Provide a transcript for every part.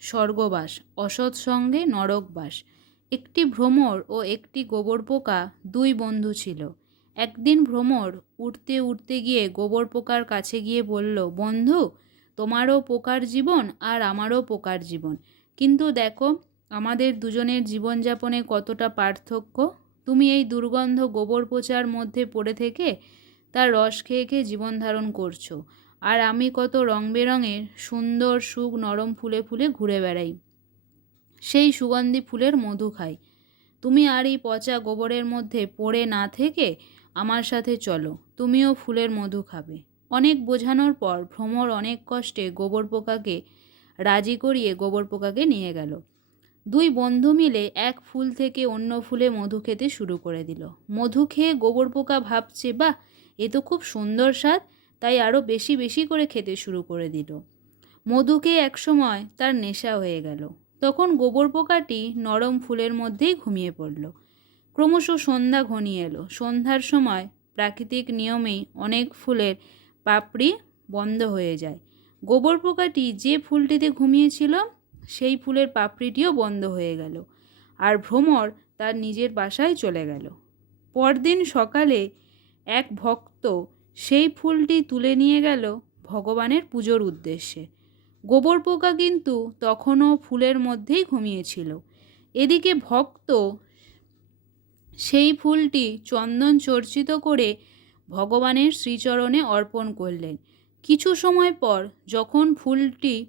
স্বর্গবাস, অসৎ সঙ্গে নরকবাস। একটি ভ্রমর ও একটি গোবর পোকা দুই বন্ধু ছিল। একদিন ভ্রমর উঠতে উঠতে গিয়ে গোবর পোকার কাছে গিয়ে বলল, বন্ধু, তোমারও পোকার জীবন আর আমারও পোকার জীবন। কিন্তু দেখো, আমাদের দুজনের জীবনযাপনে কতটা পার্থক্য। তুমি এই দুর্গন্ধ গোবর পোচার মধ্যে পড়ে থেকে তার রস খেয়ে খেয়ে জীবন ধারণ করছ। আর আমি কত রং বেরঙের সুন্দর সুখ নরম ফুলে ফুলে ঘুরে বেড়াই। সেই সুগন্ধি ফুলের মধু খাই। তুমি আর এই পচা গোবরের মধ্যে পড়ে না থেকে আমার সাথে চলো, তুমিও ফুলের মধু খাবে। অনেক বোঝানোর পর ভ্রমর অনেক কষ্টে গোবর পোকাকে রাজি করিয়ে গোবর পোকাকে নিয়ে গেল। দুই বন্ধু মিলে এক ফুল থেকে অন্য ফুলে মধু খেতে শুরু করে দিল। মধু খেয়ে গোবর পোকা ভাবছে, বাহ, এ তো খুব সুন্দর স্বাদ। তাই আরও বেশি বেশি করে খেতে শুরু করে দিল। মধুকে একসময় তার নেশা হয়ে গেল। তখন গোবর পোকাটি নরম ফুলের মধ্যেই ঘুমিয়ে পড়ল। ক্রমশ সন্ধ্যা ঘনিয়ে এলো। সন্ধ্যার সময় প্রাকৃতিক নিয়মেই অনেক ফুলের পাপড়ি বন্ধ হয়ে যায়। গোবর পোকাটি যে ফুলটিতে ঘুমিয়েছিল, সেই ফুলের পাপড়িটিও বন্ধ হয়ে গেল আর ভ্রমর তার নিজের বাসায় চলে গেল। পরদিন সকালে এক ভক্ত সেই ফুলটি তুলে নিয়ে গেল ভগবানের পুজোর উদ্দেশ্যে। গোবর পোকা কিন্তু তখনও ফুলের মধ্যেই ঘুমিয়েছিল। এদিকে ভক্ত সেই ফুলটি চন্দন চর্চিত করে ভগবানের শ্রীচরণে অর্পণ করলেন। কিছু সময় পর যখন ফুলটি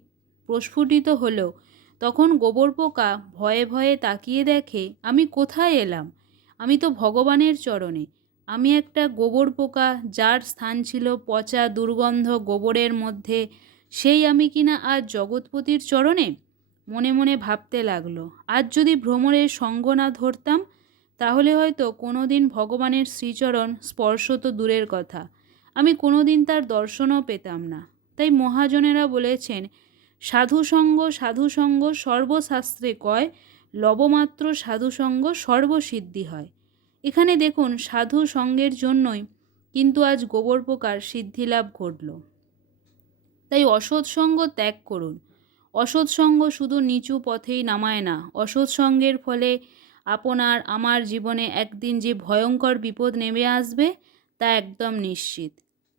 প্রস্ফুটিত হলো, তখন গোবর পোকা ভয়ে ভয়ে তাকিয়ে দেখে, আমি কোথায় এলাম? আমি তো ভগবানের চরণে। আমি একটা গোবর পোকা, যার স্থান ছিল পচা, দুর্গন্ধ গোবরের মধ্যে, সেই আমি কিনা আজ জগৎপতির চরণে? মনে মনে ভাবতে লাগল, আজ যদি ভ্রমণের সঙ্গ না ধরতাম, তাহলে হয়তো কোনো দিন ভগবানের শ্রীচরণ স্পর্শ তো দূরের কথা, আমি কোনো দিন তার দর্শনও পেতাম না। তাই মহাজনেরা বলেছেন সাধুসঙ্গ সাধুসঙ্গ সর্বশাস্ত্রে কয়, লবমাত্র সাধুসঙ্গ সর্বসিদ্ধি হয়। এখানে দেখুন, সাধু সঙ্গের জন্যই কিন্তু আজ গোবর পোকার সিদ্ধিলাভ ঘটল। তাই অসৎ সঙ্গ ত্যাগ করুন। অসৎ সঙ্গ শুধু নিচু পথেই নামায় না, অসৎ সঙ্গের ফলে আপনার, আমার জীবনে একদিন যে ভয়ঙ্কর বিপদ নেমে আসবে তা একদম নিশ্চিত।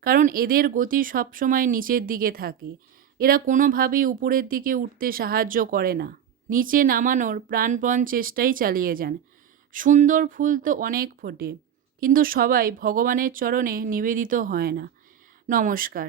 কারণ এদের গতি সবসময় নিচের দিকে থাকে। এরা কোনোভাবেই উপরের দিকে উঠতে সাহায্য করে না। নিচে নামানোর প্রাণপণ চেষ্টাই চালিয়ে যান। সুন্দর ফুল তো অনেক ফোটে কিন্তু সবাই ভগবানের চরণে নিবেদিত হয় না। নমস্কার।